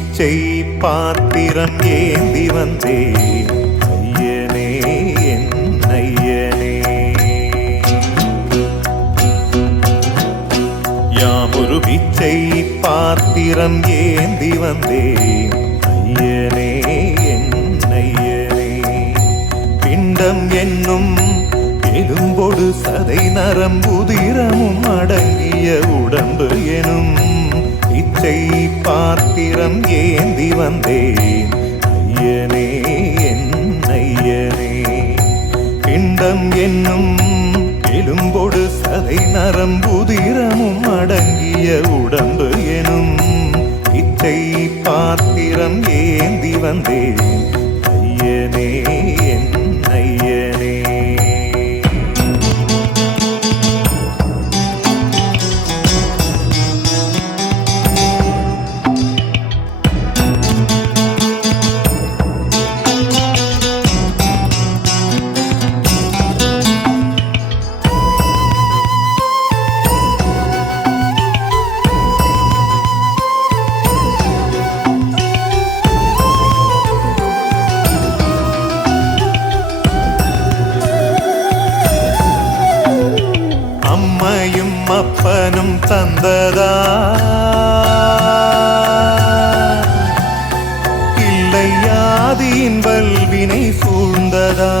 பிச்சை பாத்திரம் ஏந்தி வந்தேன் ஐயனே என் ஐயனே. யாமொரு பிச்சை பாத்திரம் ஏந்தி வந்தேன் ஐயனே என் ஐயனே. பிண்டம் என்னும் எலும்பொடு சதை நரம்புதிரமும் அடங்கிய உடம்பு எனும் பிச்சை பாத்திரம் ஏந்தி வந்தேன் ஐயனே என் ஐயனே. பிண்டம் என்னும் எலும்பொடு சதை நரம்புதிரமும் அடங்கிய உடம்பு எனும் பிச்சை பாத்திரம் ஏந்தி வந்தேன் ஐயனே என் ஐயனே. அம்மையும் அப்பனும் தந்ததா இல்லை ஆதியின் வல்வினை சூழ்ந்ததா.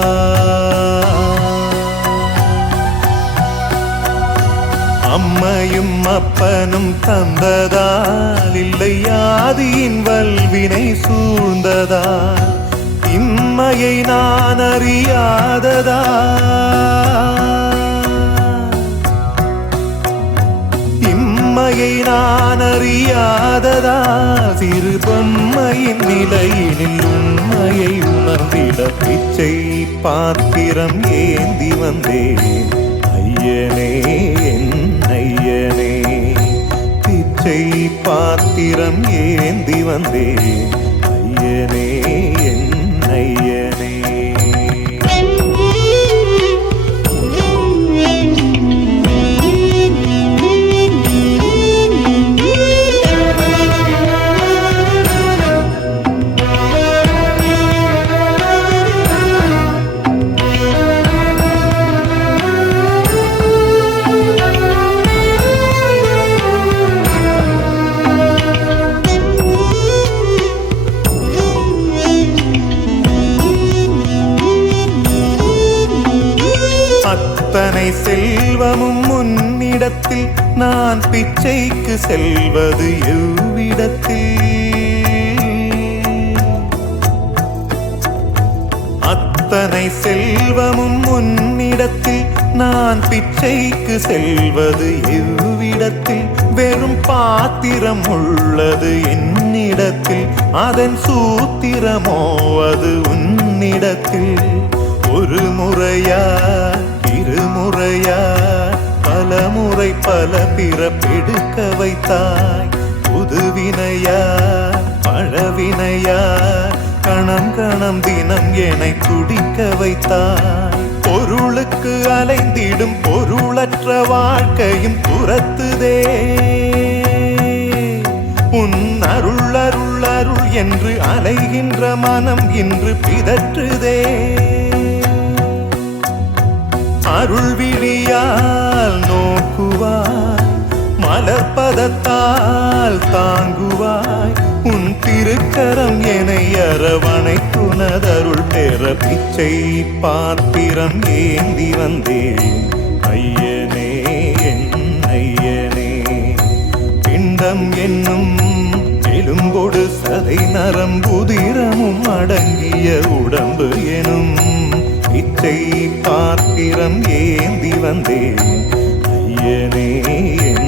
அம்மையும் அப்பனும் தந்ததால் இல்லை ஆதியின் வல்வினை சூழ்ந்ததா. இம்மையை நான் அறியாததா இம்மையை நான் அறியாததா. சிறு பொம்மையின் நிலையினில் உண்மையை உணர்ந்திட பிச்சை பாத்திரம் ஏந்தி வந்தேன் ஐயனே என் ஐயனே. பிச்சை பாத்திரம் ஏந்தி வந்தேன் ஐயனே என் ஐயனே. அத்தனை செல்வமும் முன்னிடத்தில் நான் பிச்சைக்கு செல்வது எவ்விடத்தில். அத்தனை செல்வமும் முன்னிடத்தில் நான் பிச்சைக்கு செல்வது எவ்விடத்தில். வெறும் பாத்திரம் உள்ளது என்னிடத்தில், அதன் சூத்திரமோ அது உன்னிடத்தில். ஒரு முறையா இருமுறையா பலமுறை பல பிறப்பெடுக்க வைத்தாய். புதுவினையா பழவினையா கணம் கணம் தினம் என்னை துடிக்க வைத்தாய். பொருளுக்கு அலைந்திடும் பொருளற்ற வாழ்க்கையும் துரத்துதே. உன் அருள் அருள் அருள் என்று அலைகின்ற மனம் இன்று பிதற்றுதே. அருள் விழியால் நோக்குவாய், மலர்பதத்தால் தாங்குவாய். உன் திருக்கரம் என்னை அரவணைத்துனதருள் பெற பிச்சை பாத்திரம் ஏந்தி வந்தேன் ஐயனே என் ஐயனே. பிண்டம் என்னும் எலும்பொடு சதை நரம்புதிரமும் அடங்கிய உடம்பு எனும் பிச்சை பாத்திரம் ஏந்தி வந்தேன் ஐயனே என்